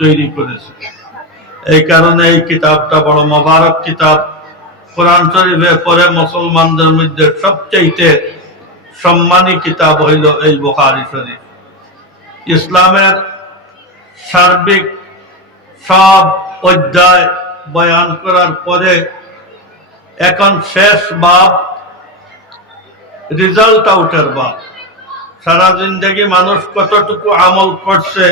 তৈরি করেছে। এই কারণে এই কিতাবটা বড় মোবারক কিতাব। কোরআন শরীফে পরে মুসলমানদের মধ্যে সবচেয়ে সম্মানী কিতাব হইল এই বুখারী শরীফ। ইসলামের সার্বিক সব অধ্যায় বয়ান করার পরে এখন শেষ বাব রিজাল্ট আউটের বাব। সারা জিন্দেগি মানুষ কতটুকু আমল করছে,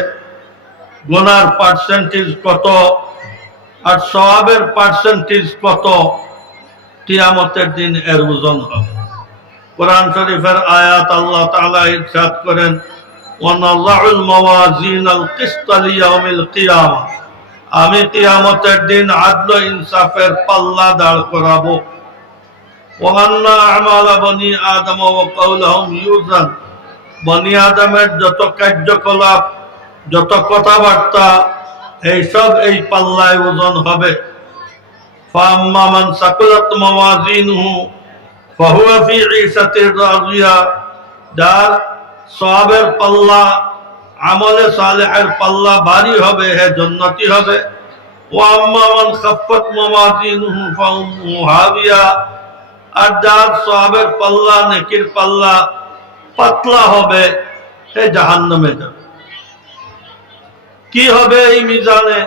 গুনার পার্সেন্টেজ কত আর সওয়াবের পার্সেন্টেজ কত, কিয়ামতের দিন এর ওজন হবে। কোরআন শরীফের আয়াত আল্লাহ তাআলা ইরশাদ করেন, ওয়ানাযাউল মাওয়াজিনাল কিসতা লিয়াউমিল কিয়ামা, আমি কিয়ামতের দিন আদল ইনসাফের পাল্লা দাঁড় করাবো। ওয়া আন্না আমালা বনি আদম ওয়া কাওলুহুম ইউজান, বনি আদমের যত কার্যকলাপ, যত কথাবার্তা, এইসব এই পাল্লায় ওজন হবে। ফাআম্মা মান সাকুলাত মাওয়াজিনুহু ফাহুয়া ফি ঈশাতির রাদিয়া, যার সওয়াবের পাল্লা, আমলে সালেহের পাল্লা ভারী হবে, হে জান্নাতি হবে। ওয়া আম্মা মান খাফফাত মাওয়াজিনুহু ফাউম্মুহু হাবিয়া, আর যার সওয়াবের পাল্লা, নেকির পাল্লা পাতলা হবে, সে জাহান্নামে যাবে। কি হবে এই মিজানে?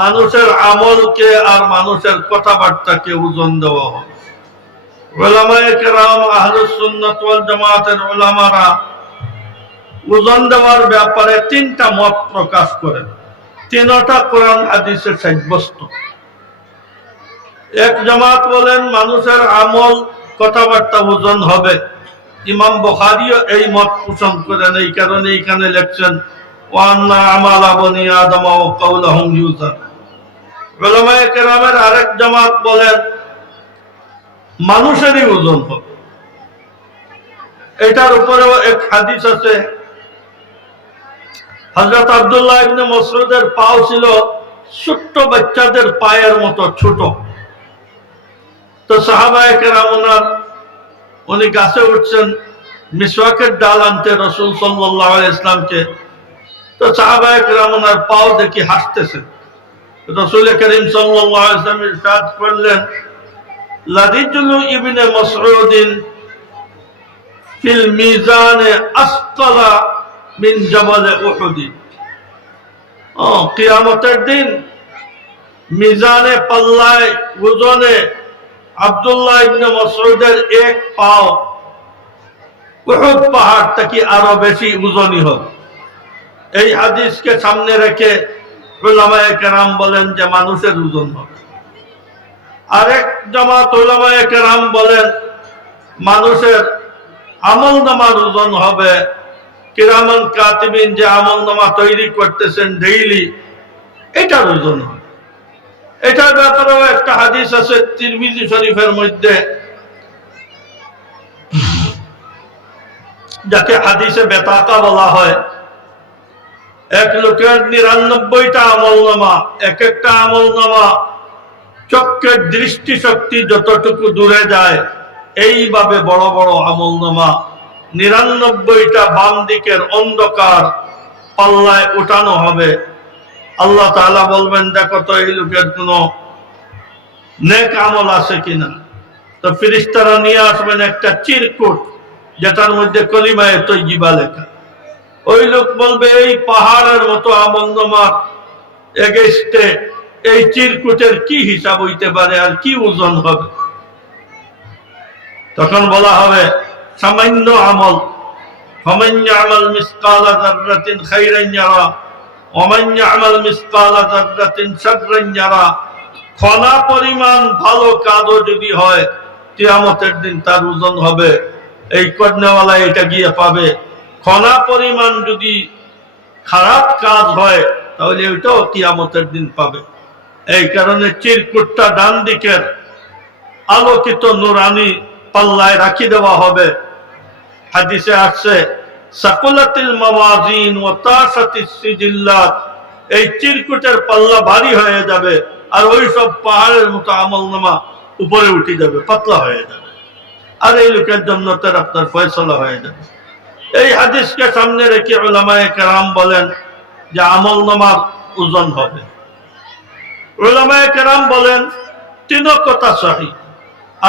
মানুষের আমলকে আর মানুষের কথাবার্তাকে ওজন দেওয়া হবে। উলামায়ে কেরাম, আহলুস সুন্নাত ওয়াল জামাতের উলামারা ওজন দেওয়ার ব্যাপারে তিনটা মত প্রকাশ করেন। তিনটা কোরআন হাদিসে সাব্যস্ত। এক জামাত বলেন মানুষের আমল কথাবার্তা ওজন হবে। ইমাম বুখারীও এই মত পোষণ করেন, এই কারণে এখানে লিখছেন ওয়া আন্না আমালা বনি আদম ওয়া কাওলুহুম ইউজান। উলামায়ে কেরামের আরেক জামাত বলেন মানুষেরই ওজন হবে। এটার উপরেও এক হাদিস আছে। হযরত আব্দুল্লাহ ইবনে মাসউদের পাও ছিল ছোট্ট বাচ্চাদের পায়ের মতো ছোট। তো সাহাবায়ে কেরাম উনি গাছে উঠছেন মিসওয়াকের ডাল আনতে রাসূল সাল্লাল্লাহু আলাইহি ওয়াসাল্লামকে। তো সাহাবায়ে কেরাম ওনার পাও দেখি হাসতেছেন। রাসূল করিম সাল্লাল্লাহু আলাইহি ওয়াসাল্লাম ইরশাদ করলেন, লাদিজলু ইবনে মাসউদিন ফিল মিজানে আসকালা মিন জাবাল উহুদ। কিয়ামতের দিন মিজানে, পাল্লায়, ওজনে আব্দুল্লাহ ইবনে মাসউদের এক পাও উহুদ পাহাড় থেকে আরো বেশি ওজনই হবে। এই হাদিসকে সামনে রেখে উলামায়ে কেরাম বলেন যে মানুষের ওজন হবে। আরেক জামাত উলামায়ে কেরাম বলেন মানুষের আমলনামার ওজন হবে। কিরামান কাতিবিন যে আমলনামা তৈরি করতেছেন ডেইলি, এটার ওজন হবে। এটার ব্যাপারেও একটা হাদিস আছে তিরমিজি শরীফের মধ্যে, যাকে হাদিসে বেতাকা বলা হয়। এক লোকের ৯৯টা আমলনামা, এক একটা আমলনামা চক্ষের দৃষ্টিশক্তি যতটুকু দূরে যায়, এইভাবে বড় বড় আমলনামা ৯৯টা বাম দিকের অন্ধকার পাল্লায় উঠানো হবে। আল্লাহ তাআলা বলবেন, দেখো তো এই লোকের কোন নেক আমল আছে কিনা। তো ফেরেশতারা নিয়ে আসবেন একটা চিরকুট, যেটার মধ্যে কলিমায়ে তয়্যিবা লেখা। ওই লোক বলবে, এই পাহাড়ের মতো আমলনামা এগেইনস্টে এই চিরকুটের কি হিসাব হইতে পারে আর কি ওজন হবে? তখন বলা হবে সামান্য আমল, ফামান ইয়ামাল মিসকালা যাররাতিন খাইরান ইয়ারা ওয়া মান ইয়ামাল মিসকালা যাররাতিন শাররান ইয়ারা। কণা পরিমাণ ভালো কাজও যদি হয়, কিয়ামতের দিন তার ওজন হবে। এই করনেওয়ালা এটা গিয়ে পাবে। কণা পরিমাণ যদি খারাপ কাজ হয়, তাহলে ওইটাও কিয়ামতের দিন পাবে। এই কারণে চিরকুটটা ডান দিকের আলোকিত নুরানি পাল্লায় রাখি দেওয়া হবে। হাদিসে আসছে সাকুলাতিল মাওয়াজিন ওয়া তাশাতিস সিজিল্লাত, এই চিরকুটের পাল্লা ভারী হয়ে যাবে আর ওই সব পাহাড়ের মতো আমলনামা উপরে উঠে যাবে, পাতলা হয়ে যাবে। আর এই লোকের জান্নাতের আপনার ফয়সালা হয়ে যাবে। এই হাদিসকে সামনে রেখে উলামায়ে কেরাম বলেন যে আমলনামার ওজন হবে। উলামায়ে কেরাম বলেন তিনও কথা সহি,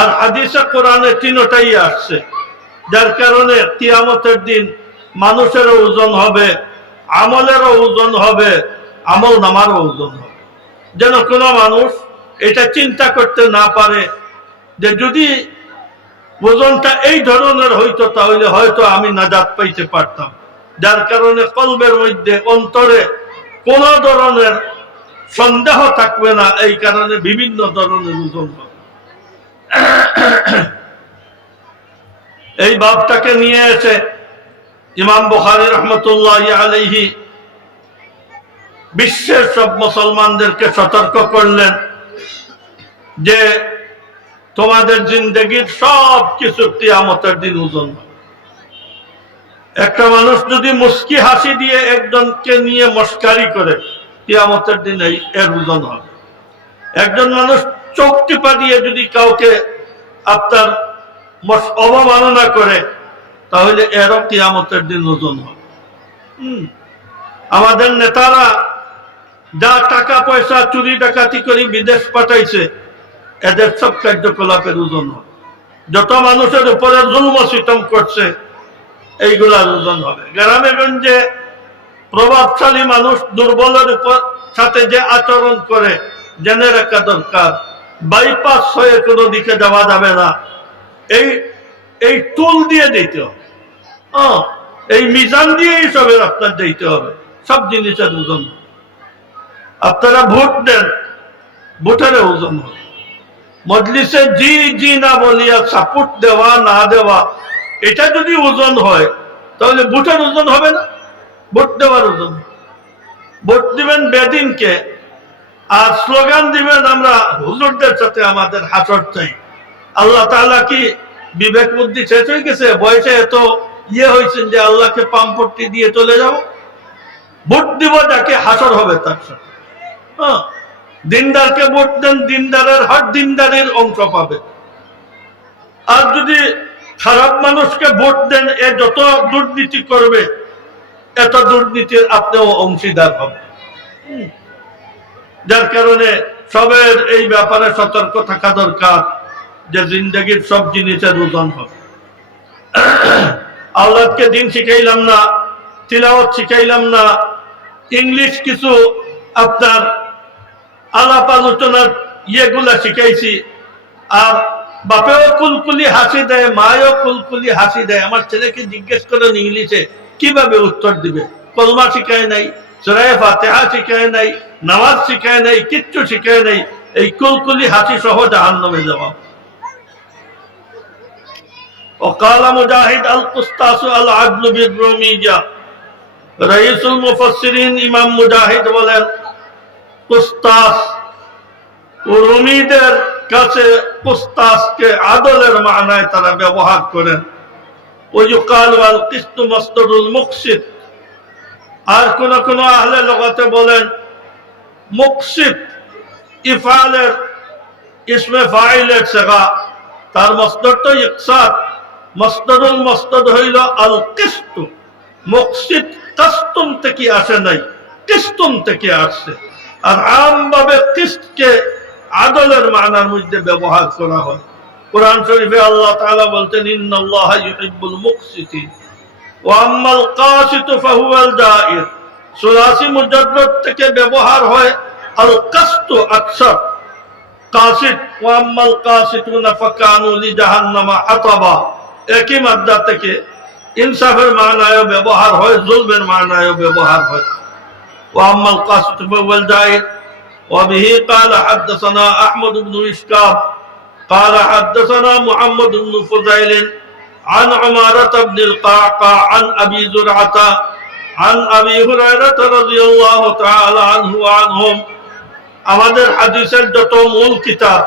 আর হাদিসে কোরআনে তিনটাই আসছে, যার কারণে কিয়ামতের দিন মানুষেরও ওজন হবে, আমলেরও ওজন হবে, আমল নামারও ওজন হবে। যেন কোনো মানুষ এটা চিন্তা করতে না পারে যে যদি ওজনটা এই ধরনের হইতো তাহলে হয়তো আমি নাজাত পাইতে পারতাম। যার কারণে কলবের মধ্যে অন্তরে কোন ধরনের সন্দেহ থাকবে না, এই কারণে বিভিন্ন ধরনের ওজন হবে। এই বাবটাকে নিয়ে এসে ইমাম বুখারী রাহমাতুল্লাহি আলাইহি বিশ্বের সব মুসলমানদেরকে সতর্ক করলেন যে তোমাদের জিন্দেগির সব কিছু কিয়ামতের দিন ওজন হবে। একটা মানুষ যদি মুস্কি হাসি দিয়ে একজনকে নিয়ে মস্কারি করে, কিয়ামতের দিন এর ওজন হবে। একজন মানুষ চোখ টিপা দিয়ে যদি কাউকে আপনার অবমাননা করে, তাহলে এরও কিয়ামতের দিন ওজন হবে। আমাদের নেতারা যা টাকা পয়সা চুরি ডাকাতি করে বিদেশ পাঠাইছে, এদের সব কার্যকলাপের ওজন হবে। যত মানুষের উপরে জুলম সিতম করছে, এইগুলার ওজন হবে। গ্রামে গঞ্জে প্রভাবশালী মানুষ দুর্বলের উপর সাথে যে আচরণ করে, জেনে রাখা দরকার বাইপাস হয়ে কোনো দিকে যাওয়া যাবে না। এই টুল দিয়ে দিতে হবে, এই মিজান দিয়ে সবের আপনার দিতে হবে, সব জিনিসের ওজন। আপনারা ভোট দেন, ভোটের ওজন হবে। মজলিসে জি জি না বলিয়া সাপোর্ট দেওয়া না দেওয়া, এটা যদি ওজন হয় তাহলে ভোটের ওজন হবে না, ভোট দেওয়ার ওজন। ভোট দিবেন বেদিনকে, আর স্লোগান দিবেন আমরা হুজুরদের সাথে আমাদের হাসর চাই। আল্লাহ তাআলা কি বিবেক বুদ্ধি শেষ হয়ে গেছে? বয়সে এত হয়েছেন যে আল্লাহকে পাম্পট্টি দিয়ে চলে যাব? ভোট দিব যাকে হাসর হবে তার সাথে। দিনদারকে ভোট দেন, দিনদারের হর দিনদারের অংশ পাবে। আর যদি খারাপ মানুষকে ভোট দেন, এ যত দুর্নীতি করবে এত দুর্নীতির আপনিও অংশীদার হবে। যার কারণে সবের এই ব্যাপারে সতর্ক থাকা দরকার যে জিন্দেগির সব জিনিসের ওজন হবে। আওলাদকে দিন শিখাইলাম না, তিলাওয়াত শিখাইলাম না, ইংলিশ কিছু আপনার আলাপ আলোচনার ইয়েগুলা শিখাইছি, আর বাপেও কুলকুলি হাসি দেয়, মায়েও কুলকুলি হাসি দেয়। আমার ছেলেকে জিজ্ঞেস করেন ইংলিশে কিভাবে উত্তর দিবে, কলমা শিখায় নাই, সূরা ফাতিহা শিখায় নাই, নামাজ শিখায় নাই, কিচ্ছু শিখায় নাই। এই কুলকুলি হাসি সহ জাহান্নামে যাওয়া। وقال مجاهد القسطاس العدل بالرومية। রাইসুল মুফাসসিরিন ইমাম মুজাহিদ বলেন, কুস্তাস রুমিদের কাছে কুস্তাসকে আদলের মানায় তারা ব্যবহার করেন। ওয়ায়ুকাল ওয়াল কিস্তু মাসদারুল মুকসিত। আর কোন আহলে লগাতে বলেন মুকসিত ইফআলের ইসমে ফাইলের সিগা, তার মাসদার তো ইকসাদ। মাসদারুল মাসদার হইল আল কিস্তু। মুকসিত কাস্তুম থেকে আসে নাই, কিস্তুম থেকে আসছে। আর আমভাবে কিস্তকে আদলের মানার মধ্যে ব্যবহার করা হয়। কোরআন শরীফে আল্লাহ তাআলা বলতেন, ইন্নাল্লাহা ইউহিব্বুল মুকসিতিন ওয়া আম্মাল কাসিতু ফাহুয়াল জাইর। সুলাসি মুজাররদ থেকে ব্যবহার হয় আল কাস্তু আকসার, কাসিত। ওয়া আম্মাল কাসিতুনা ফাকানু লিজাহান্নামা হাতাবা। একই মাদ্দা থেকে ইনসাফের মানায়ও ব্যবহার হয়, জুলমের মানায়ও ব্যবহার হয়। وأما القاسط فهو الجائر. وبه قال حدثنا أحمد بن إسحاق قال حدثنا محمد بن فضيل عن عمارة بن القعقاع عن أبي زرعة عن أبي هريرة رضي الله تعالى عنه وعنهم। আমাদের হাদিসের যত মূল কিতাব,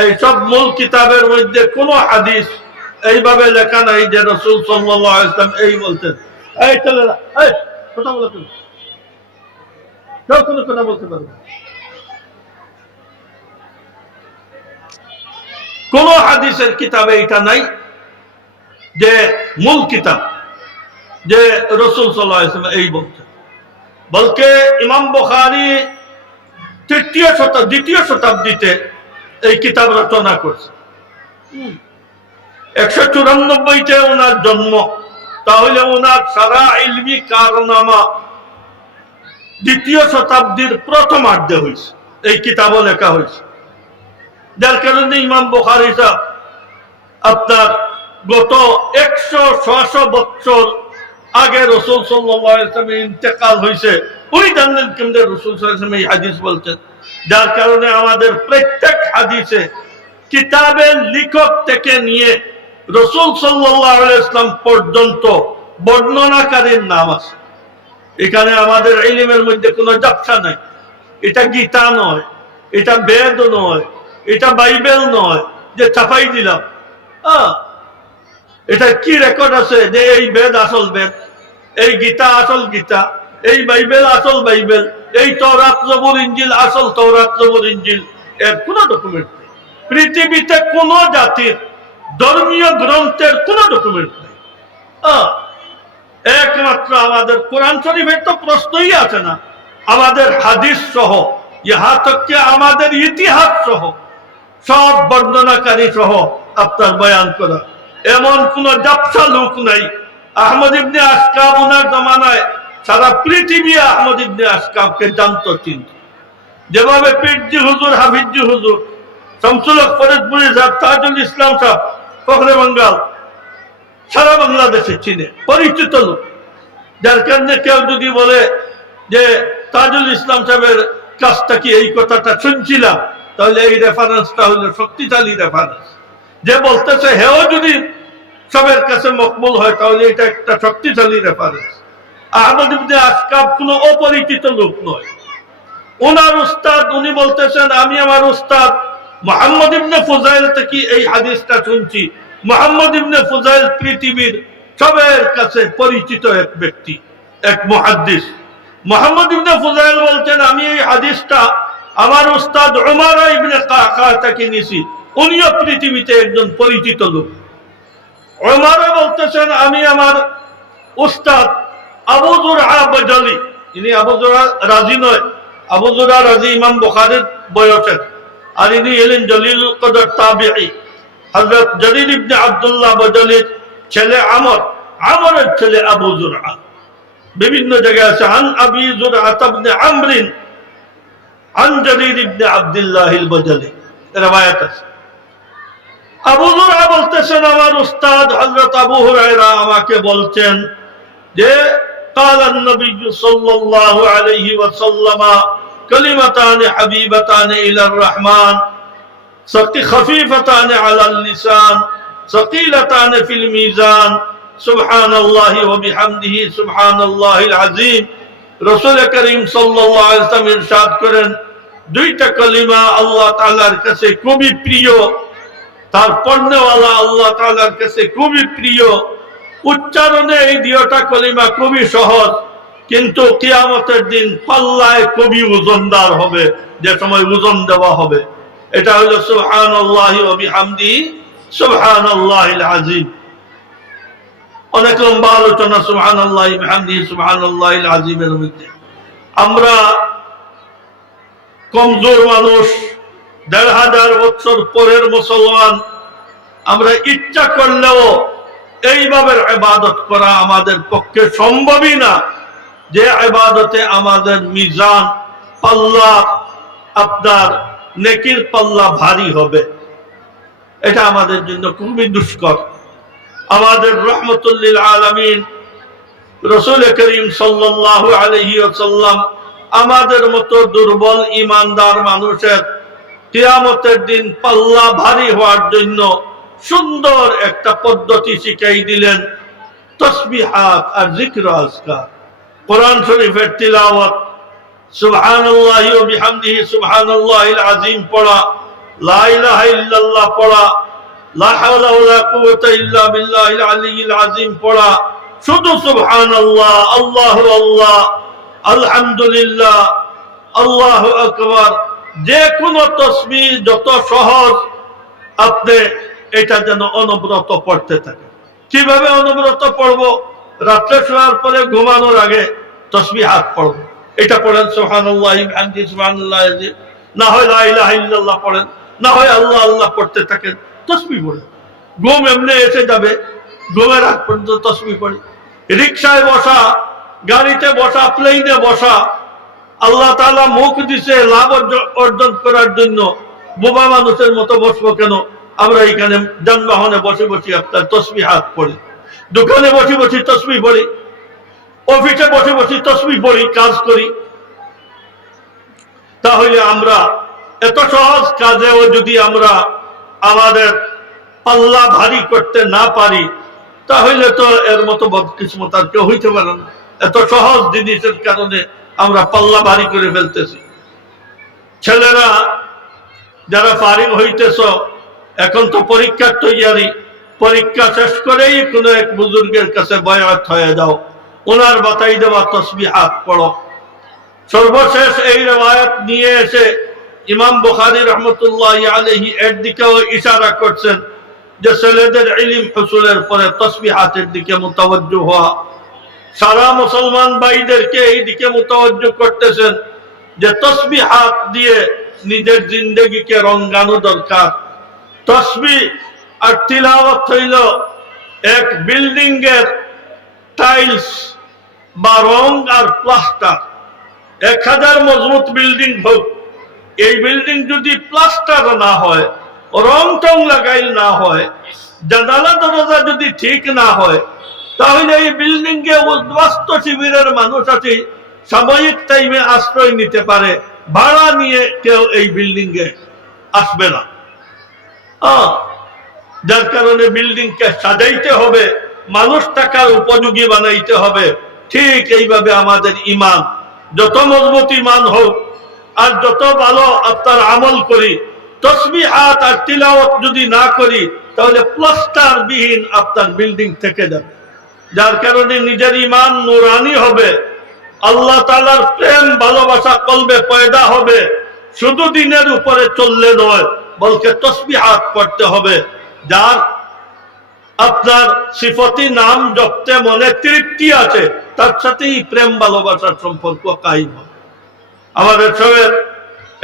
এই সব মূল কিতাবের মধ্যে কোনো হাদিস এইভাবে লেখা নাই যে রাসূল সাল্লাল্লাহু আলাইহি ওয়াসাল্লাম এই বলতেন। এই চলে না, এই কথা বলো তুমি, কেউ কোনো কথা বলতে পারবে। কোন হাদিসের কিতাবে এটা নাই যে মূল কিতাব যে রাসূল সাল্লাল্লাহু আলাইহি ওয়াসাল্লাম এই বলতেন। বলকে ইমাম বুখারী দ্বিতীয় শতাব্দীতে এই কিতাব রচনা করছে। 194-তে ওনার জন্ম, তাহলে ওনার সারা ইলমি কারনামা দ্বিতীয় শতাব্দীর প্রথমার্ধে হয়েছে, এই কিতাবও লেখা হয়েছে। যার কারণে ইমাম বুখারী সাহেব আপনার গত 100-100 বছর আগে রাসূল সাল্লাল্লাহু আলাইহি ওয়াসাল্লামের ইন্তেকাল হয়েছে, উনি জানলেন কেমনে রাসূল সাল্লাল্লাহু আলাইহি ওয়াসাল্লাম এই হাদিস বলছেন। যার কারণে আমাদের প্রত্যেক হাদিসে কিতাবের লেখক থেকে নিয়ে রাসূল সাল্লাল্লাহু আলাইহি ওয়াসাল্লাম পর্যন্ত বর্ণনাকারীর নাম আছে। এখানে আমাদের ইলমের মধ্যে কোনো ঝাপসা নাই। এটা গীতা নয়, এটা বেদ নয়, এটা বাইবেল নয় যে ছাপাই দিলাম। এটা কি রেকর্ড আছে যে এই বেদ আসল বেদ, এই গীতা আসল গীতা, এই বাইবেল আসল বাইবেল, এই তওরাত জবুর ইনজিল আসল তওরাত জবুর ইনজিল? এর কোনো ডকুমেন্ট নেই। পৃথিবীতে কোনো জাতির ধর্মীয় গ্রন্থের কোনো ডকুমেন্ট নেই। একমাত্র আমাদের কোরআন শরীফের তো প্রশ্নই আছে না। আমাদের হাদিস সহ, ইহা থেকে আমাদের ইতিহাস সহ, সব বর্ণনাকারী সহ আপনার বয়ান করা। এমন কোন জাপসা লোক নাই। আহমদ ইবনে আসকাব ওনার জমানায় সারা পৃথিবী আহমদ ইবনে আসকাবকে জানতো, চিনত। যেভাবে পীরজি হুজুর, হাফিজি হুজুর, শামসুল হক ফরিদপুরি সাহেব, তাজুল ইসলাম সাহেব, ফখরে বাঙ্গাল সারা বাংলাদেশে চিনে, পরিচিত লোক। যার কারণে কেউ যদি বলে যে তাজুল ইসলাম সাহেবের কাছটা কি এই কথাটা শুনছিলাম, তাহলে এই রেফারেন্সটা হলো শক্তিশালী রেফারেন্স। যে বলতেছে হেও যদি সবের কাছে মকবুল হয়, তাহলে এটা একটা শক্তিশালী রেফারেন্স। আহমদ ইবনে আসকাব কোনো অপরিচিত লোক নয়। ওনার উস্তাদ, উনি বলতেছেন আমি আমার উস্তাদ মুহাম্মদ ইবনে ফুজাইল থেকে এই হাদিসটা শুনছি। মুহাম্মদ ইবনে ফুজাইল পৃথিবীর সবের কাছে পরিচিত এক ব্যক্তি, এক মুহাদ্দিস। মুহাম্মদ ইবনে ফুজাইল বলছেন আমি এই হাদিসটা আমার উস্তাদ উমারা ইবনে কাকা থেকে নিছি, উনিও পৃথিবীতে একজন পরিচিত লোক। উমারা বলতেছেন আমি আমার উস্তাদ আবু যুরআ বজলি, ইনি আবু যুরআ রাজি নয়, আবু যুরআ রাজি ইমাম বুখারীর বয়সের, আর ইনি এলেন জলিল কদর তাবিঈ হযরত জরির ইবনে আব্দুল্লাহ বজলির ছেলে আমর, আমরের ছেলে আবু যুরআ। বিভিন্ন জায়গায় আছে আন আবি যুরআ ইবনে আমরিন আন জরির ইবনে আব্দুল্লাহ আল বজলি, রওয়ায়াত আছে। আবু যুরআ বলতেছেন আমার উস্তাদ হযরত আবু হুরায়রা আমাকে বলছেন যে قال النبي صلى الله عليه وسلم كلمتان حبيبتان إلى الرحمن خفيفتان على اللسان ثقيلتان في الميزان سبحان الله وبحمده سبحان الله العظيم। রাসূল করিম সাল্লাল্লাহু আলাইহি ওয়াসাল্লাম ইরশাদ করেন দুইটা কলিমা আল্লাহ তাআলার কাছে খুবই প্রিয়, তার পড়নেওয়ালা আল্লাহ তাআলার কাছে খুবই প্রিয়। উচ্চারণে এই দুইটা কলিমা খুবই সহজ, কিন্তু কিয়ামতের দিন পাল্লায় খুবই ওজনদার হবে, যে সময় ওজন দেওয়া হবে। এটা হলো সুবহানাল্লাহি ওয়া বিহামদিহি সুবহানাল্লাহিল আযীম। অনেক লম্বা আলোচনা সুবহানাল্লাহি ওয়া বিহামদিহি সুবহানাল্লাহিল আযীমের মধ্যে। আমরা কমজোর মানুষ, ১৫০০ বছর পরের মুসলমান, আমরা ইচ্ছা করলেও এইভাবে ইবাদত করা আমাদের পক্ষে সম্ভবই না, যে ইবাদতে আমাদের মিজান পাল্লা, আপনার নেকির পাল্লা ভারী হবে। এটা আমাদের জন্য খুবই দুষ্কর। আমাদের রহমতুল লিল আলামিন রাসূল করিম সাল্লাল্লাহু আলাইহি ওয়াসাল্লাম আমাদের মতো দুর্বল ঈমানদার মানুষের কিয়ামতের দিন পাল্লা ভারী হওয়ার জন্য সুন্দর একটা পদ্ধতি শিখাই দিলেন, তাসবিহাত আর জিকির আজকার। কোরআন শরীফের তিলাওয়াত, সুবহানাল্লাহি ওয়া বিহামদিহি সুবহানাল্লাহিল আযীম পড়া, লা ইলাহা ইল্লাল্লাহ পড়া, লা হাওলা ওয়ালা কুওয়াতা ইল্লা বিল্লাহিল আলিয়্যিল আযীম পড়া, শুধু সুবহানাল্লাহ, আল্লাহু আল্লাহ, আলহামদুলিল্লাহ, আল্লাহু আকবার। যে কোনো তাসবিহ যত সহজ, আপনি এটা যেন অনবরত পড়তে থাকে। কিভাবে অনবরত পড়বো? রাত্রে শোয়ার পরে ঘুমানোর আগে তাসবিহাত পড়বো, এটা পড়েন সুবহানাল্লাহি ওয়া বিহামদিহি সুবহানাল্লাহি আযীম, না হয় লা ইলাহা ইল্লাল্লাহ পড়েন, না হয় আল্লাহ আল্লাহ পড়তে থাকেন, তাসবিহ পড়েন। ঘুম এমনি এসে যাবে, ঘুমের আগ পর্যন্ত তাসবিহ পড়ি। রিকশায় বসা, গাড়িতে বসা, প্লেনে বসা, আল্লাহ তাআলা মুখ দিছে লাভ অর্জন করার জন্য। বোবা মানুষের মতো বসবো কেন? আমরা এখানে যানবাহনে বসে বসে আপনার তাসবিহাত পড়ি, দোকানে বসে বসে তাসবিহ পড়ি, অফিসে বসে বসে তাসবিহ পড়ি, কাজ করি। তাহলে আমরা এত সহজ কাজেও যদি আমরা আমাদের পাল্লা ভারী করতে না পারি, তাহলে তো এর মতো বদকিসমত আর কেউ হইতে পারে না। এত সহজ জিনিসের কারণে আমরা পাল্লা ভারী করে ফেলতেছি। ছেলেরা যারা ফারিগ হইতেছ, এখন তো পরীক্ষার তৈয়ারি, পরীক্ষা শেষ করেই কোন এক বুজুর্গের কাছে বয়াত হয়ে যাও, ওনার বাতাই দেওয়া তাসবিহাত পড়ো। সর্বশেষ এই রিওয়ায়াত নিয়ে এসে ইমাম বুখারী রাহমাতুল্লাহি আলাইহি এর দিকেও ইশারা করছেন যে ছেলেদের ইলম হুসুলের পরে তাসবিহাতের দিকে মুতাওয়াজ্জু হওয়া। সারা মুসলমান ভাইদেরকে এই দিকে মুতাওয়াজ্জু করতেছেন যে তাসবিহাত দিয়ে নিজের জিন্দেগিকে রঙানো দরকার। তাসবিহ আর তিলাওয়াত হইল এক বিল্ডিং এর টাইলস বা রং আর প্লাস্টার। 1000 মজবুত বিল্ডিং হোক, এই বিল্ডিং যদি প্লাস্টার না হয়, রং টং লাগাইল না হয়, জানালা দরজা যদি ঠিক না হয়, তাহলে এই বিল্ডিং এ উদ্বাস্ত শিবিরের মানুষ আছে, সাময়িক টাইমে আশ্রয় নিতে পারে, ভাড়া নিয়ে কেউ এই বিল্ডিং এ আসবে না। যার কারণে বিল্ডিং কে সাজাইতে হবে, মানুষ থাকার উপযোগী বানাইতে হবে। ঠিক এইভাবে আমাদের ঈমান, যত মজবুত ঈমান হোক আর যত ভালো আপনার আমল করি, তাসবিহাত আর তিলাওয়াত যদি না করি, তাহলে প্লাস্টার বিহীন আপনার বিল্ডিং থেকে যাবে। যার কারণে নিজের ঈমান নূরানি হবে, আল্লাহ তাআলার প্রেম ভালোবাসা কলবে পয়দা হবে। শুধু দিনের উপরে চললে নয়, বলকে তাসবিহাত পড়তে হবে। যার আপনার সিফতি নাম জপতে মনে তৃপ্তি আছে, তার সাথেই প্রেম ভালোবাসার সম্পর্ক কায়েম হবে। আমাদের সবের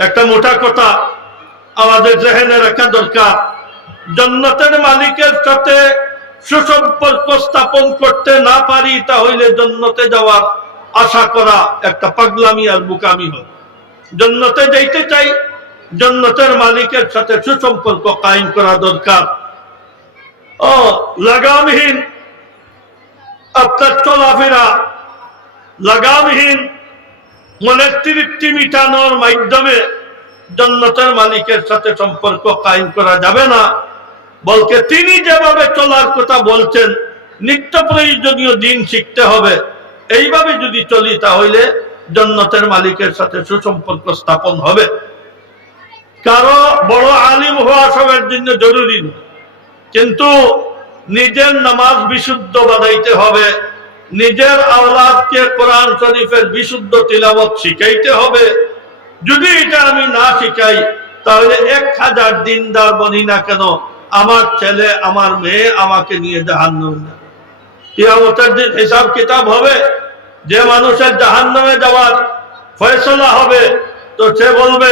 একটা মোটা কথা আমাদের জেহেনে রাখা দরকার, জান্নাতের মালিকের সাথে সুসম্পর্ক স্থাপন করতে না পারি, তাহলে জান্নাতে যাওয়ার আশা করা একটা পাগলামি আর বোকামি হবে। জান্নাতে যাইতে চাই, জান্নাতের মালিকের সাথে সুসম্পর্ক কায়েম করা দরকার। লাগামহীন আপনার চলাফেরা, লাগামহীন মনের তৃপ্তি মিটানোর মাধ্যমে জান্নাতের মালিকের সাথে সম্পর্ক কায়েম করা যাবে না। বলকে তিনি যেভাবে চলার কথা বলছেন, নিত্য প্রয়োজনীয় দিন শিখতে হবে। এইভাবে যদি চলি, তাহলে জান্নাতের মালিকের সাথে সুসম্পর্ক স্থাপন হবে। কারো বড় আলিম হওয়া সবার জন্য জরুরি নয়, কিন্তু নিজের নামাজ বিশুদ্ধ বানাইতে হবে, নিজের আওলাদকে কোরআন শরীফের বিশুদ্ধ তিলাওয়াত শিখাইতে হবে। যদি এটা আমি না শিখাই, তাহলে 1000 দিনদার বনি না কেন, আমার ছেলে আমার মেয়ে আমাকে নিয়ে জাহান্নামে যাবে। কিয়ামতের দিন হিসাব কিতাব হবে। যে মানুষের জাহান্নামে যাওয়ার ফয়সালা হবে, তো সে বলবে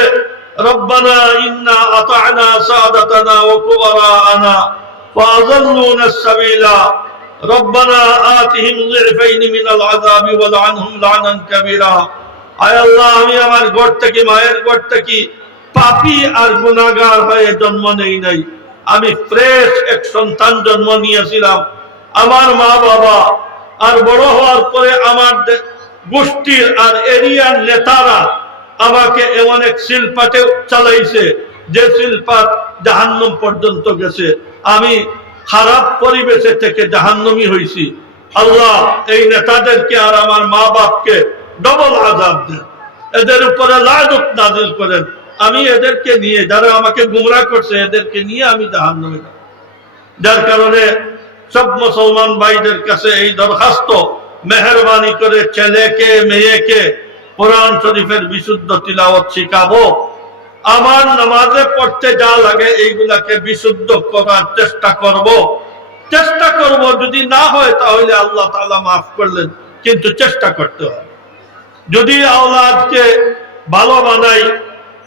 রব্বানা ইন্না আতা'না সাদাতানা ওয়া কুবারা'ানা ফাআযাল্লুনা আস-সাবিলা রব্বানা আতিহিম যিফাইন মিনাল আযাবি ওয়ালআনহুম লা'নান কাবীরা। আয় আল্লাহ, আমি আমার ঘর থেকে, মায়ের ঘর থেকে পাপী আর গুনাহগার হয়ে জন্ম নেই নাই। আমি ফ্রেশ এক সন্তান জন্ম নিয়েছিলাম। আমার মা বাবা আর বড় হওয়ার পরে আমার গোষ্ঠীর আর এরিয়ার নেতারা আমাকে এমন এক শিলপাটে চালাইছে, যে শিলপাট জাহান্নাম পর্যন্ত গেছে। আমি খারাপ পরিবেশে থেকে জাহান্নামী হয়েছি। আল্লাহ, এই নেতাদেরকে আর আমার মা বাপকে ডবল আযাব দেন, এদের উপরে লানত নাযিল করেন। আমি এদেরকে নিয়ে, যারা আমাকে গুমরাহ করছে, এদেরকে নিয়ে আমি জাহান্নামে যাব। যার কারণে সব মুসলমান ভাইদের কাছে এই দরখাস্ত, মেহেরবানি করে ছেলেকে মেয়েকে কোরআন শরীফের বিশুদ্ধ তিলাওয়াত শিখাবো। আমার নামাজে পড়তে যা লাগে এইগুলাকে বিশুদ্ধ করার চেষ্টা করব। যদি না হয় তাহলে আল্লাহ তাআলা মাফ করলেন, কিন্তু চেষ্টা করতে হবে। যদি আওলাদকে ভালো বানাই,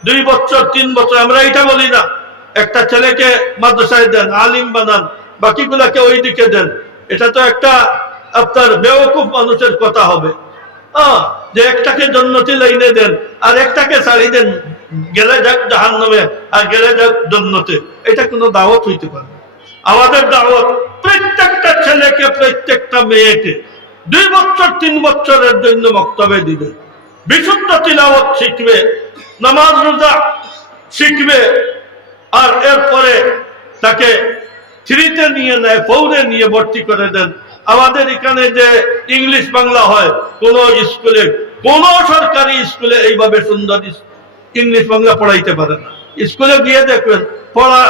2 বছর 3 বছর, আমরা এটা বলি না একটা ছেলেকে মাদ্রাসায় দেন, আলিম বানান, বাকিগুলাকে ওই দিকে দেন, এটা তো একটা আপনার বেওকুফ মানুষের কথা হবে। যে একটাকে জান্নাতি লাইনে দেন আর একটাকে ছাড়ি দেন, গেলে যাক জাহান্নামে আর গেলে যাক জান্নাতে, এটা কোনো দাওয়াত হইতে পারে? আমাদের দাওয়াত প্রত্যেকটা ছেলেকে প্রত্যেকটা মেয়েকে 2 বছর 3 বছরের জন্য মক্তবে দিবে, বিশুদ্ধ তিলাওয়াত শিখবে, নামাজ রোজা শিখবে, আর এরপরে তাকে 3-তে নিয়ে নেয়, 4-এ নিয়ে ভর্তি করে দেন। আমাদের এখানে যে ইংলিশ বাংলা হয়, কোন স্কুলে, কোন সরকারি স্কুলে এইভাবে সুন্দর ইংলিশ বাংলা পড়াইতে পারে না। স্কুলে গিয়ে দেখবেন পড়া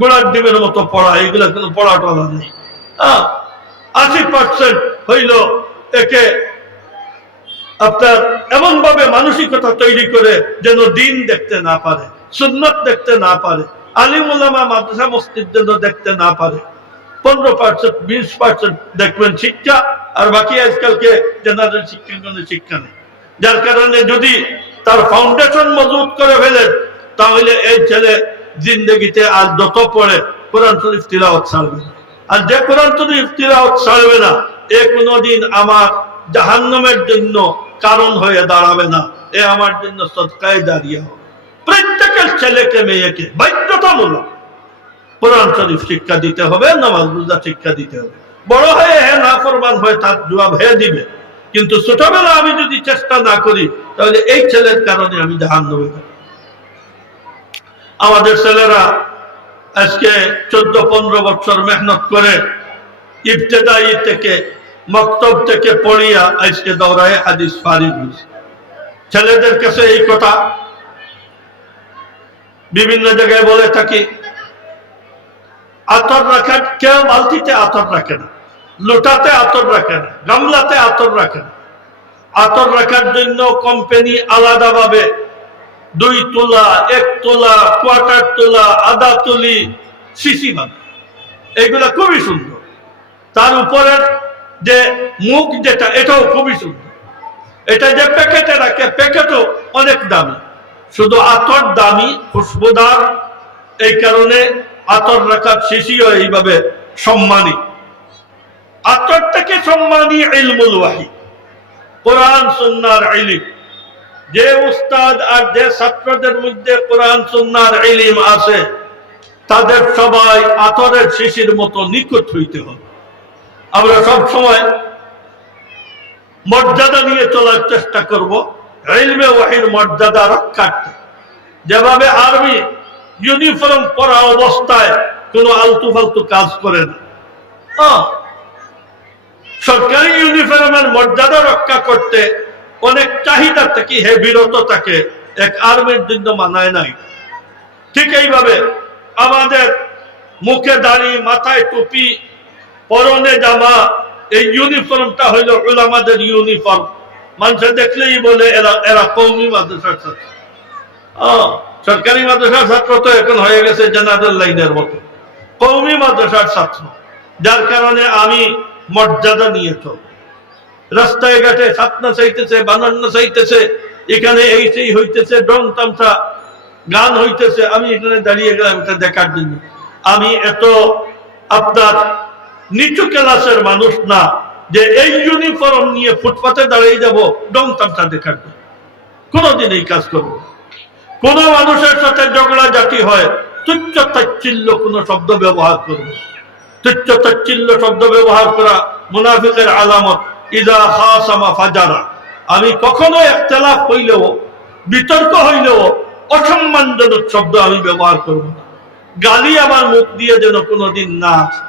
গোড়ার ডিমের মতো পড়া, এইগুলা কোনো পড়া টড়া নেই। 80% হইল একে আপনার এমন ভাবে মানসিকতা তৈরি করে যেন দিন দেখতে না পারে, সুন্নাত দেখতে না পারে, আলিম উলামা মাদ্রাসা মসজিদ যেন দেখতে না পারে। 15% 20% দেখবেন শিক্ষা, আর বাকি আজকালকে জেনারেল শিক্ষা কোনো শিক্ষা নেই। যার কারণে যদি তার ফাউন্ডেশন মজবুত করে ফেলেন, তাহলে এই ছেলে জিন্দগিতে আর যত পড়ে কোরআন শরীফ তিলাওয়াত ছাড়বে না। আর যে কোরআন শরীফ তিলাওয়াত ছাড়বে না, এ কোনোদিন আমার জাহান্নামের জন্য কারণ হয়ে দাঁড়াবে না, এ আমার জন্য সদকায়ে জারিয়া হবে। প্রত্যেকের ছেলেকে মেয়েকে বাধ্যতামূলক কোরআন শরীফ শিক্ষা দিতে হবে, নামাজ রোজা শিক্ষা দিতে হবে। বড় হয়ে হে নাফরমান হয়ে তার জবাব হে দিবে, কিন্তু ছোটবেলা আমি যদি চেষ্টা না করি, তাহলে এই ছেলের কারণে আমি জাহান্নামে যাব। আমাদের ছেলেরা আজকে 14-15 বছর মেহনত করে ইবতেদায়ী থেকে মক্তব থেকে পড়িয়া আজকে দৌড়ায় হাদিস ফারিগ হয়েছে। ছেলেদের কাছে এই কথা বিভিন্ন জায়গায় বলে থাকি, আতর রাখা, কেউ বালতিতে আতর রাখে না, লোটাতে আতর রাখে না, গামলাতে আতর রাখে না। আতর রাখার জন্য কোম্পানি আলাদাভাবে 2 তোলা, 1 তোলা, কোয়ার্টার তোলা, আধা তুলি শিশি বাঁধে। এইগুলা খুবই সুন্দর। তার উপরের যে মুখ যেটা, এটাও খুবই সুন্দর। এটা যে প্যাকেটে রাখে, প্যাকেটও অনেক দামি। শুধু আতর দামি, খুশবুদার, এই কারণে আতর রাখার শিশিও এইভাবে সম্মানী। আতর থেকে সম্মানী ইলমুল ওয়াহি, কোরআন সুন্নাহর ইলম। যে উস্তাদ আর যে ছাত্রদের মধ্যে কোরআন সুন্নাহর ইলম আছে, তাদের সবাই আতরের শিশির মতো নিখুঁত হইতে হবে। আমরা সব সময় মর্যাদা নিয়ে চলার চেষ্টা করব, ইলমে ওয়াহির মর্যাদা রক্ষার্থে। যেভাবে আর্মি ইউনিফর্ম পরা অবস্থায় কোনো আলতু ফালতু কাজ করে না, সরকারি ইউনিফর্মের মর্যাদা রক্ষা করতে অনেক চাহিদা থেকে হে বিরত থাকে, এক আর্মির জন্য মানায় নাই। ঠিক এইভাবে আমাদের মুখে দাড়ি, মাথায় টুপি, পরনে জামা, এই ইউনিফর্মটা হইল উলামাদের ইউনিফর্ম। মানুষে দেখলেই বলে এরা এরা কওমি মাদ্রাসার ছাত্র। সরকারি মাদ্রাসার ছাত্র তো এখন হয়ে গেছে জেনারেল লাইনের মতো, কওমি মাদ্রাসার ছাত্র। যার কারণে আমি মর্যাদা নিয়ে চল। রাস্তায় ঘাটে ছাতনা চাইতেছে, বানান্না চাইতেছে, এখানে এই সেই হইতেছে, ডং তামসা গান হইতেছে, আমি এখানে দাঁড়িয়ে গেলাম এটা দেখার জন্য। আমি এত আপনার নিচু ক্লাসের মানুষ না যে এই ইউনিফর্ম নিয়ে ফুটপাতে দাঁড়িয়ে যাব ডং তামসা দেখার জন্য। কোনোদিন এই কাজ করবো। কোন মানুষের সাথে ঝগড়া জাতি হয়, তুচ্ছ তাচ্ছিল্য কোনো শব্দ ব্যবহার করবো। তুচ্ছ তাচ্ছিল্য শব্দ ব্যবহার করা মুনাফিকের আলামত। ইদা খাসামা ফাজারা। আমি কখনো ইখতিলাফ হইলেও, বিতর্ক হইলেও অসম্মানজনক শব্দ আমি ব্যবহার করব না। গালি আমার মুখ দিয়ে যেন কোনোদিন না আসে।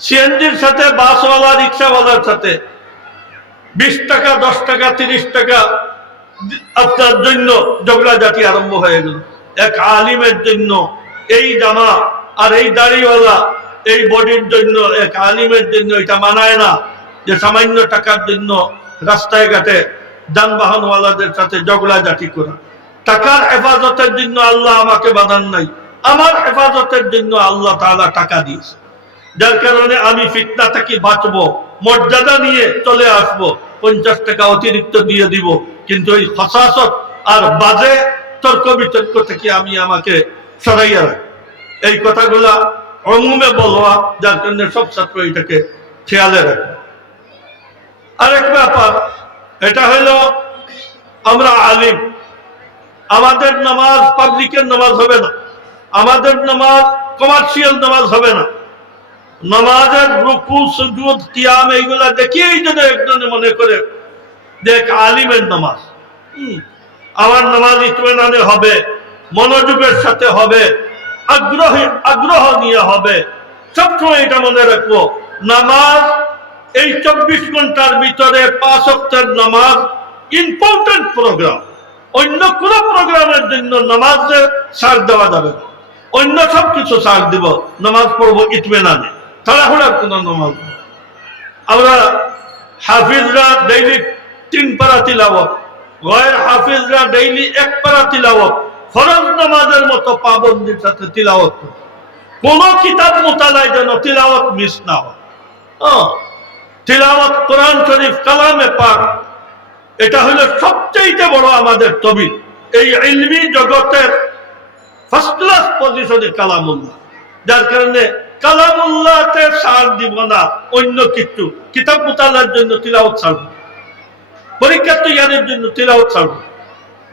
সিএনজির সাথে, বাসওয়ালা, রিক্সাওয়ালার সাথে 20 টাকা, 10 টাকা, 30 টাকা আপনার জন্য ঝগড়াঝাটি আরম্ভ হয়ে গেল। এক আলিমের জন্য এই জামা আর এই দাড়িওয়ালা, এই বডির জন্য, এক আলিমের জন্য এটা মানায় না যে সামান্য টাকার জন্য রাস্তায় ঘাটে যানবাহনওয়ালাদের সাথে ঝগড়াঝাটি করা। টাকার হেফাজতের জন্য আল্লাহ আমাকে বাধান নাই, আমার হেফাজতের জন্য আল্লাহ তাআলা টাকা দিয়েছে। যার কারণে আমি ফিতনা থেকে বাঁচবো, মর্যাদা নিয়ে চলে আসবো। 50 টাকা অতিরিক্ত দিয়ে দিব, কিন্তু ওই খসাসত আর বাজে তর্ক বিতর্ক থেকে আমি আমাকে সরাইয়া রাখি। এই কথাগুলা অমুমে বলবা, যার জন্য সব ছাত্র এটাকে খেয়ালে রাখবে। আরেক ব্যাপার, এটা হইল আমরা আলিম, আমাদের নামাজ পাবলিকের নামাজ হবে না, আমাদের নামাজ কমার্শিয়াল নামাজ হবে না। নামাজের রুকু সুজুদ কিয়াম এইগুলা দেখিয়েই যেন একজনে মনে করে দেখ আলিমের নামাজ। আমার নামাজ ইতমিনানে হবে, মনোযোগের সাথে হবে, আগ্রহ নিয়ে হবে। সবসময় এটা মনে রাখবো, নামাজ এই 24 ঘন্টার ভিতরে 5 ওয়াক্তের নামাজ ইম্পর্টেন্ট প্রোগ্রাম। অন্য কোন প্রোগ্রামের জন্য নামাজের ছাড় দেওয়া যাবে না, অন্য সবকিছু ছাড় দিব, নামাজ পড়বো ইতমিনানে, তাড়াহুড়ার কোন নামাজ। আমরা হাফিজরা ডেইলি 3 পারা তিলাওয়াত, গয়ের হাফিজরা ডেইলি 1 পারা তিলাওয়াত, ফরজ নামাজের মতো পাবন্দির সাথে তিলাওয়াত করে। কোন কিতাব মোতালায় যেন তিলাওয়াত মিস না হয়। তিলাওয়াত কোরআন শরীফ কালামে পাক, এটা হলো সবচেয়ে বড় আমাদের তবিল। এই ইলমি জগতের ফার্স্ট ক্লাস পজিশনে কালামুল্লাহ, যার কারণে কালামুল্লাহতে ছাড় দিব না অন্য কিছু। কিতাব মোতালার জন্য তিলাওয়াত ছাড়ব, পরীক্ষা তৈরির জন্য তিলাওয়াত ছাড়ব।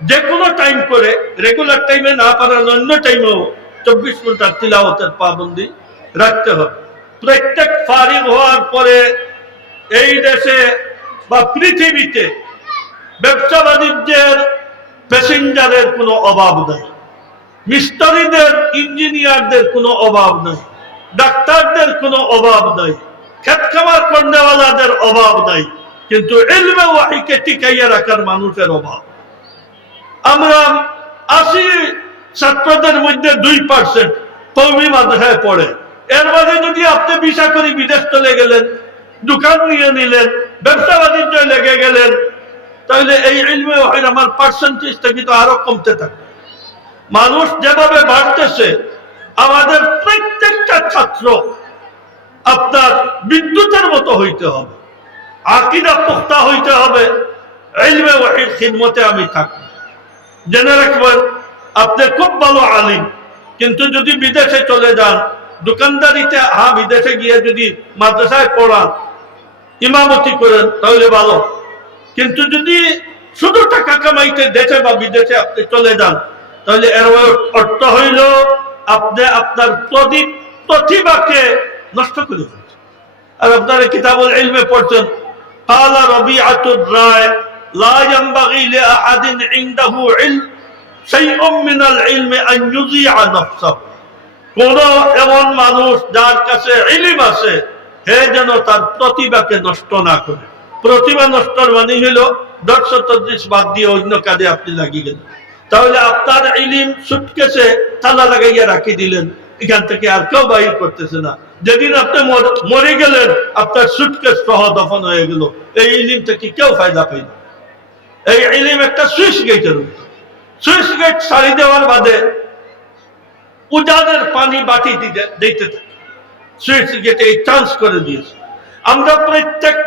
যে কোনো টাইম করে, রেগুলার টাইমে না পারেন অন্য টাইমেও 24 ঘন্টা তিলাওয়াতের পাবন্দি রাখতে হবে। প্রত্যেক ফারিগ হওয়ার পরে এই দেশে বা পৃথিবীতে ব্যবসা বাণিজ্যের প্যাসেঞ্জারের কোনো অভাব নাই, মিস্ত্রিদের ইঞ্জিনিয়ারদের কোনো অভাব নাই, ডাক্তারদের কোনো অভাব নাই, খেত খামার করনেওয়ালাদের অভাব নাই, কিন্তু ইলমে ওয়াহিকে টিকাইয়া রাখার মানুষের অভাব। আমরা 80 ছাত্রদের মধ্যে 2% কওমি মাদ্রাসায় পড়ে। এর মাঝে যদি আপনি ভিসা করে বিদেশ চলে গেলেন, দোকান নিয়ে নিলেন, ব্যবসা বাণিজ্য লেগে গেলেন, তাহলে এই ইলমে ওয়াহির আমার পার্সেন্টেজটা কিন্তু আরো কমতে থাকে। মানুষ যেভাবে বাড়তেছে, আমাদের প্রত্যেকটা ছাত্র আপনার বিদ্যুতের মতো হইতে হবে, আকীদা পুখতা হইতে হবে, ইলমে ওয়াহির খিদমতে আমি থাকি। জেনে রাখবেন, আপনি খুব ভালো আলিম, কিন্তু যদি বিদেশে চলে যান, দোকানদারিতে বিদেশে গিয়ে যদি মাদ্রাসায় পড়ান, ইমামতি করেন, তাহলে ভালো। কিন্তু যদি শুধু টাকা কামাইতে দেশে বা বিদেশে আপনি চলে যান, তাহলে এর অর্থ হইল আপনি আপনার প্রতিভাকে নষ্ট করে ফেলছেন। আর আপনারা কিতাবুল ইলমে পড়ছেন, قال ربيعة الرأي لا ينبغي لأحد عنده علم شيء من العلم أن يضيع نفسه। কোন এমন মানুষ যার কাছে ইলম আছে, হে যেন তার প্রতিভাকে নষ্ট না করে। প্রতিভা নষ্টর মানে হলো দর্শ তদ্রিস বাদ দিয়ে অন্য কাজে আপনি লাগিয়ে গেলেন। তাহলে আপনার ইলম সুটকেসে তালা লাগাইয়া রাখি দিলেন, এখান থেকে আর কেউ বাহির করতেছে না। যেদিন আপনি মরে গেলেন, আপনার সুটকেস সহ দফন হয়ে গেল, এই ইলম থেকে কেউ ফায়দা পাইল। এই ইলম একটা সুইচ গেটের মতো। সুইচ গেট ছাড়ি দেওয়ার বাদে উজানের পানি বাটি দিতে থাকে, সুইচ গেটে এই চান্স করে দিয়েছে। আমরা প্রত্যেক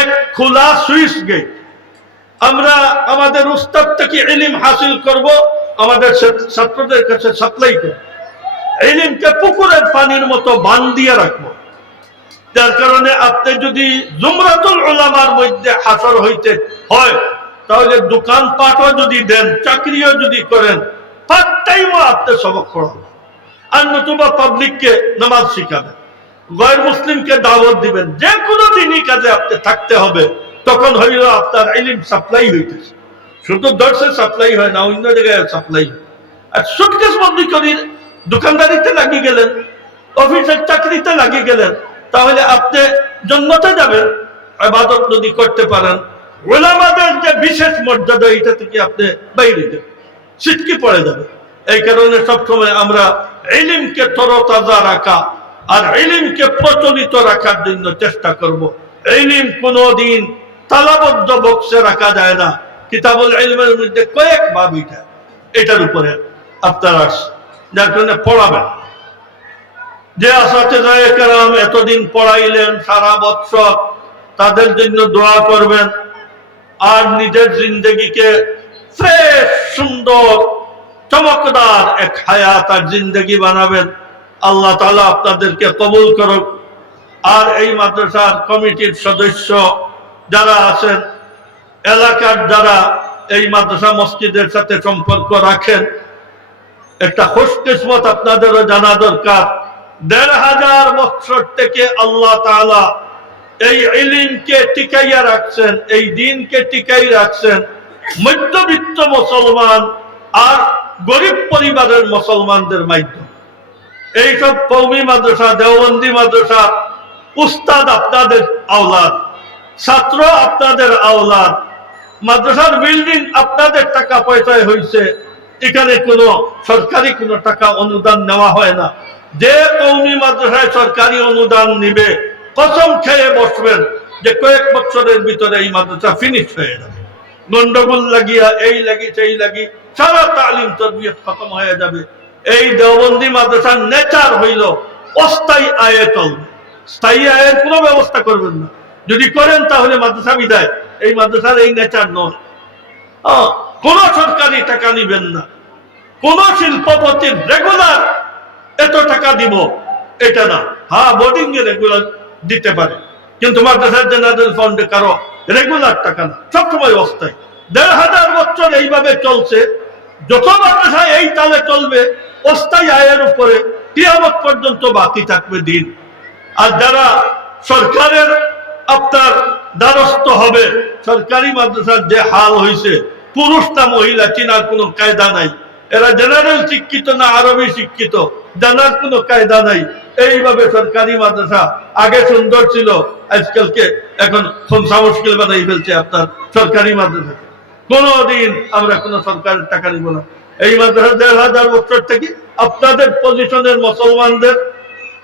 এক খোলা সুইচ গেট, আমরা আমাদের উস্তাদ থেকে ইলম হাসিল করব, আমাদের ছাত্রদের কাছে সাপ্লাই করব। ইলমকে পুকুরের পানির মতো বান দিয়ে রাখবো। যার কারণে আপনি যদি জুমরাতুল উলামার মধ্যে হাসর হইতে হয়, তাহলে দোকানপাটও যদি দেন, চাকরিও যদি করেন, পার্ট টাইমও আপনি সবক পড়াবেন। আর নতুবা পাবলিককে নামাজ শিখাবেন, গैर মুসলিমকে দাওয়াত দিবেন। যে কোনো দিনই কাজে আপনি থাকতে হবে। তখন হইল আপনার ইলম সাপ্লাই হইতেছে। শুধু দর্শে সাপ্লাই হয় না, অন্য জায়গায় সাপ্লাই হয়। আর সুটকেস বন্দি করি দোকানদারিতে লাগিয়ে গেলেন, অফিসের চাকরিতে লাগিয়ে গেলেন, তাহলে আপনি জান্নাতে যাবেন ইবাদত যদি করতে পারেন। উলামাদের যে বিশেষ মর্যাদা, এটা থেকে আপনি বাইরে যাবেন, ছিটকে পড়ে যাবে। এই কারণে সবসময় আমরা ইলমকে তরতাজা রাখা আর ইলমকে প্রচলিত রাখার জন্য চেষ্টা করব। ইলম কোনদিন তালাবদ্ধ বক্সে রাখা যায় না। কিতাবুল ইলমের মধ্যে কয়েক ভাব এটার উপরে আপনারা যার কারণে পড়াবেন। যে আসাতে যায় কারাম এতদিন পড়াইলেন, সারা বৎসর তাদের জন্য দোয়া করবেন আর নিজের জিন্দগিকে ফ্রেশ, সুন্দর, চমকদার এক হায়াত আর জিন্দগি বানাবেন। আল্লাহ তাআলা আপনাদেরকে কবুল করুক। আর এই মাদ্রাসার কমিটির সদস্য যারা আছেন, এলাকার যারা এই মাদ্রাসা মসজিদের সাথে সম্পর্ক রাখেন, একটা খুশকিসমত আপনাদেরও জানা দরকার। ১৫০০ বছর থেকে আল্লাহ তাআলা এই ইলমকে টিকাইয়া রাখছেন, এই দ্বীনকে টিকাই রাখছেন মধ্যবিত্ত মুসলমান আর গরিব পরিবারের মুসলমানদের মাধ্যমে। এইসব কওমি মাদ্রাসা, দেওবন্দি মাদ্রাসা, উস্তাদ আপনাদের আওলাদ, ছাত্র আপনাদের আওলাদ, মাদ্রাসার বিল্ডিং আপনাদের টাকা পয়সায় হয়েছে। এখানে কোনো সরকারি কোনো টাকা অনুদান নেওয়া হয় না। যে কওমি মাদ্রাসায় সরকারি অনুদান নিবে, কসম খেয়ে বসবেন যে কয়েক বছরের ভিতরে এই মাদ্রাসা ফিনিশ হয়ে যাবে। গন্ডগোল লাগিয়া এই লাগি সেই লাগি সারা তালিম তরবিয়ত খতম হয়ে যাবে। এই দেওবন্দি মাদ্রাসার নেচার হইল অস্থায়ী আয়ে চলবে, স্থায়ী আয়ের কোনো ব্যবস্থা করবেন না। যদি করেন তাহলে মাদ্রাসা বিদায়। এই মাদ্রাসার এই নেচার নয়। কোন সরকারি টাকা নিবেন না, কোন শিল্পপতির রেগুলার এত টাকা দিব এটা না। হ্যাঁ, বোর্ডিং এ রেগুলার দিতে পারে, কিন্তু মাদ্রাসার জেনারেল ফান্ডে কারো রেগুলার টাকা না, সবসময় অস্থায়ী। ১৫০০ বছর এইভাবে চলছে। যত মাদ্রাসা এই তালে চলবে, অস্থায়ী আয়ের উপরে কিয়ামত পর্যন্ত বাকি থাকবে দিন। আর যারা সরকারের আপনার দ্বারস্থ হবে, সরকারি মাদ্রাসার যে হাল হয়েছে, পুরুষ না মহিলা চিনার কোনো কায়দা নাই। এরা জেনারেল শিক্ষিত না আরবি শিক্ষিত জানার কোনো কায়দা নাই। এইভাবে সরকারি মাদ্রাসা আগে সুন্দর ছিল, আজকালকে এখন খমসা মুশকিল বানাই ফেলছে আপনার সরকারি মাদ্রাসা। কোনদিন আমরা কোনো সরকারের টাকা নিব না। এই মাদ্রাসা ১৫০০ বছর থেকে আপনাদের পজিশনের মুসলমানদের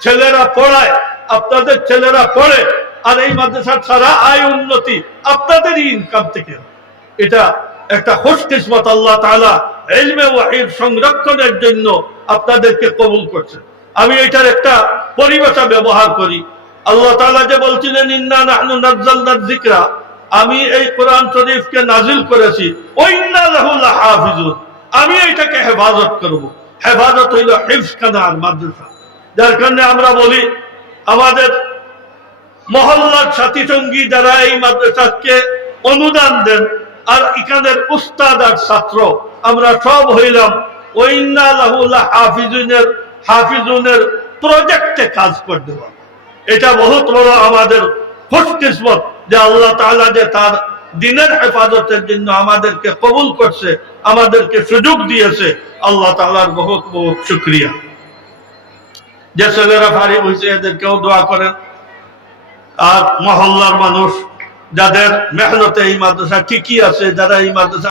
ছেলেরা পড়ায়, আপনাদের ছেলেরা পড়ে। আর এই মাদ্রাসার সারা আয় উন্নতি আপনাদেরই ইনকাম থেকে। এটা একটা খুশকিসমত। আল্লাহ তাআলা ইলমে ওয়াহির সংরক্ষণের জন্য আপনাদেরকে কবুল করছে। আমি এটার একটা পরিভাষা ব্যবহার করি। আল্লাহ তাআলা যে বলছিলেন, ইন্না নাহনু নাযালনা যিকরা, আমি এই কোরআন শরীফকে নাজিল করেছি, ওয়া ইন্না লাহু লাহাফিজুন, আমি এটাকে হেফাজত করব। হেফাজত হইল হিফজখানার মাদ্রাসা। যার কারণে আমরা বলি আমাদের মহল্লার সাথী সঙ্গী যারা এই মাদ্রাসাকে অনুদান দেন, আর এখানের উস্তাদ আর ছাত্র, আমরা সব হইলাম ওয়া ইন্না লাহু লাহাফিজুনের হাফিজুনের প্রজেক্টে কাজ করে দেওয়া। এটা বহুত বড় আমাদের খুশকিসমত যে আল্লাহ তাআলা যে তার দ্বীনের হেফাজতের জন্য আমাদেরকে কবুল করছে, আমাদেরকে সুযোগ দিয়েছে। আল্লাহ তাআলার বহুত বহুত শুকরিয়া। যে ছেলেরা ফারিগ হয়েছে এদেরকেও দোয়া করেন। আর মহল্লার মানুষ যাদের মেহনতে এই মাদ্রাসা ঠিকই আছে, যারা এই মাদ্রাসা